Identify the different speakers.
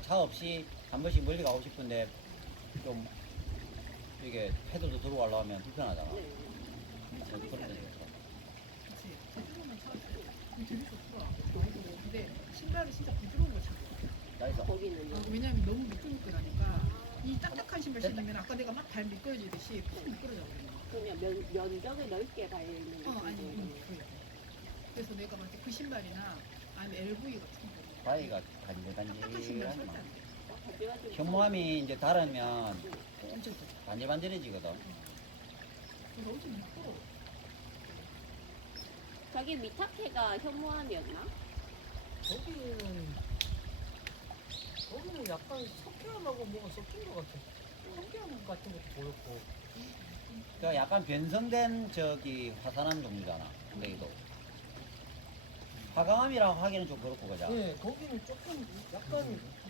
Speaker 1: 차 없이 한 번씩 멀리 가고 싶은데 좀 이게 패드도 들어가려면 불편하잖아.
Speaker 2: 네.
Speaker 1: 그런 데 있어.
Speaker 3: 그치. 제주도는 차 되게 좋더라. 근데 신발이 진짜 부드러운 거 신고.
Speaker 1: 나 있어.
Speaker 2: 거기는요.
Speaker 3: 왜냐면 너무 미끌미끌하니까 이 딱딱한 신발 신으면 아까 내가 막 발 미끄러지듯이 푹 미끄러져 버리는 거야.
Speaker 2: 그러면 면적을 넓게 밟는
Speaker 3: 아니,
Speaker 2: 정도는.
Speaker 3: 그래. 그래서 내가 봤을 때 그 신발이나 아니면 LV 같은 거.
Speaker 1: 바위가
Speaker 3: 딱딱한 신발
Speaker 1: 간질간질한
Speaker 3: 절대
Speaker 1: 거.
Speaker 3: 안 돼.
Speaker 2: 가져가지고.
Speaker 1: 현무암이 이제 닳으면
Speaker 3: 엄청 좋아.
Speaker 1: 반질반질해지거든.
Speaker 3: 그래서 엄청 미끄러워.
Speaker 2: 저기 미타케가 현무암이었나?
Speaker 4: 거기는 약간 석회암하고 뭐가 섞인 것 같아. 석회암 같은 것도 보였고.
Speaker 1: 그러니까 약간 변성된 저기 화산암 종류잖아. 여기도. 화강암이라고 하기는 좀 그렇고 그죠?
Speaker 4: 네, 거기는 조금 약간